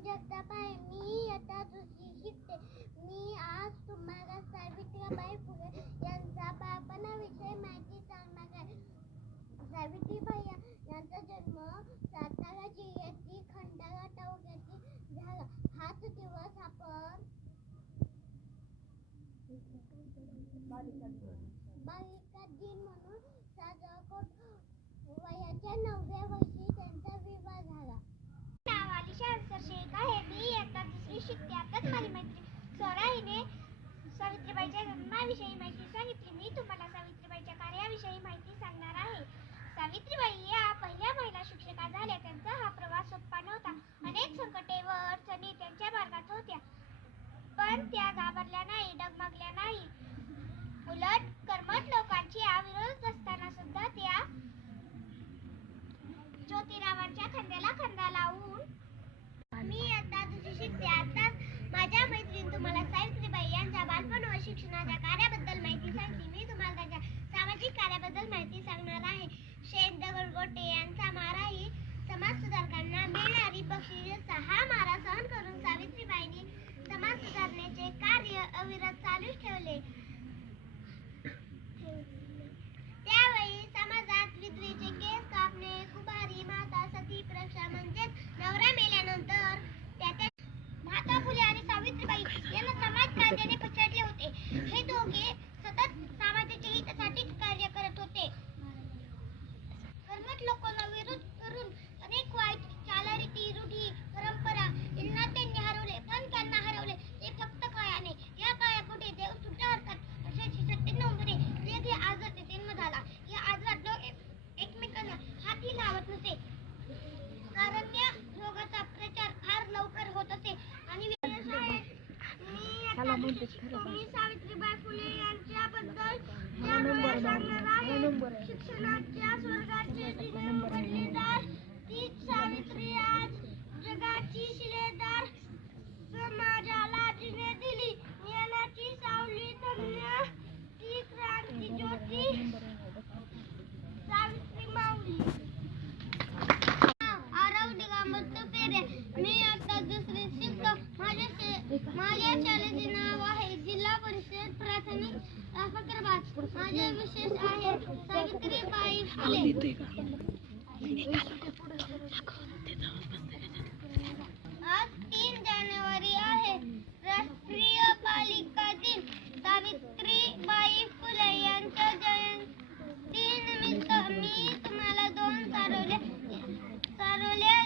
जगताप आहे. मी इयत्ता दुसरी शिकते. मी आज तुम्हाला सावित्रीबाई फुले यांचा बालपणाविषयी माहिती सांगणार आहे. सावित्रीबाई यांचा जन्म सातारा जिल्ह्यातील खंडाळा तालुक्यातील झाला. हाच दिवस आपण बालिका दिन म्हणून साजरा करतो. वयाच्या 9व्या वर्षी त्यांचा विवाह झाला. नाव आलिशा शेख आहे. मी इयत्ता दुसरी शिकते. आताच माझी मैत्रीण स्वरा हिने सावित्रीबाईच्या जन्माविषयी माहिती सांगितली. मी तुम्हाला सावित्रीबाईच्या कार्याविषयी माहिती सांगणार आहे. सावित्रीबाई या पहिल्या महिला शिक्षिका झाल्या. त्यांचा हा प्रवास सोपा नव्हता. अनेक संकटे व अडचणी त्यांच्या मार्गात होत्या, पण त्या घाबरल्या नाही, डगमगल्या नाही. उलट कर्मठ लोकांची विरोध असताना सुद्धा त्या ज्योतिरावांच्या खांद्याला खांदा लावून मी आता दुसरी शिकते. आता माझ्या मैत्रीण तुम्हाला सावित्रीबाई यांच्या बालपण व शिक्षणाच्या कार्याबद्दल माहिती सांगते. मी तुम्हाला त्यांच्या सामाजिक कार्याबद्दल माहिती सांगणार आहे. शेत दगडगोटे यांचा माराही समाज सुधारकांना मिळणारी बक्षीस हा मारा सहन करून सावित्रीबाईंनी समाज सुधारण्याचे कार्य अविरत चालूच ठेवले. त्यावेळी समाजात विधवेचे केस कापणे, कुभारी, माता, सती प्रथा म्हणजेच नवरा मेल्यानंतर त्याच्या महात्मा फुले आणि सावित्रीबाई यांना समाज कायद्याने पछाडले होते. हे दोघे सतत समाजाच्या हितासाठीच कार्य करत होते. कर्मठ लोकांना विरोध करून अनेक वाईट चालरीती, रूढी, परंपरा यांना त्यांनी हरवले. पण त्यांना हरवले ते फक्त काळाने. या काळापुढे देव सुद्धा हरतात. 1897 मध्ये वेगळी आजाराचा जन्म झाला. या आजारात लोक एकमेकांना हातही लावत नसे, कारण या रोगाचा प्रचार फार लवकर होत असे. आणि मी सावित्रीबाई फुले यांच्याबद्दल सांगणार आहे. शिक्षणाच्या स्वर्गाचे दिवे उघडलेदार ती सावित्री आज जगाची शिलेदार. समाजाला जिने दिली ज्ञानाची सावली धन्य ती क्रांती ज्योती सावित्री माऊली. आरव दिगंबर तुपेरे. मी आता दुसरी शिकतो. माझ्या शाळेचे नाव आहे जिल्हा परिषद प्राथमिक फकराबाद. माझे विशेष आहे सावित्रीबाई फुले.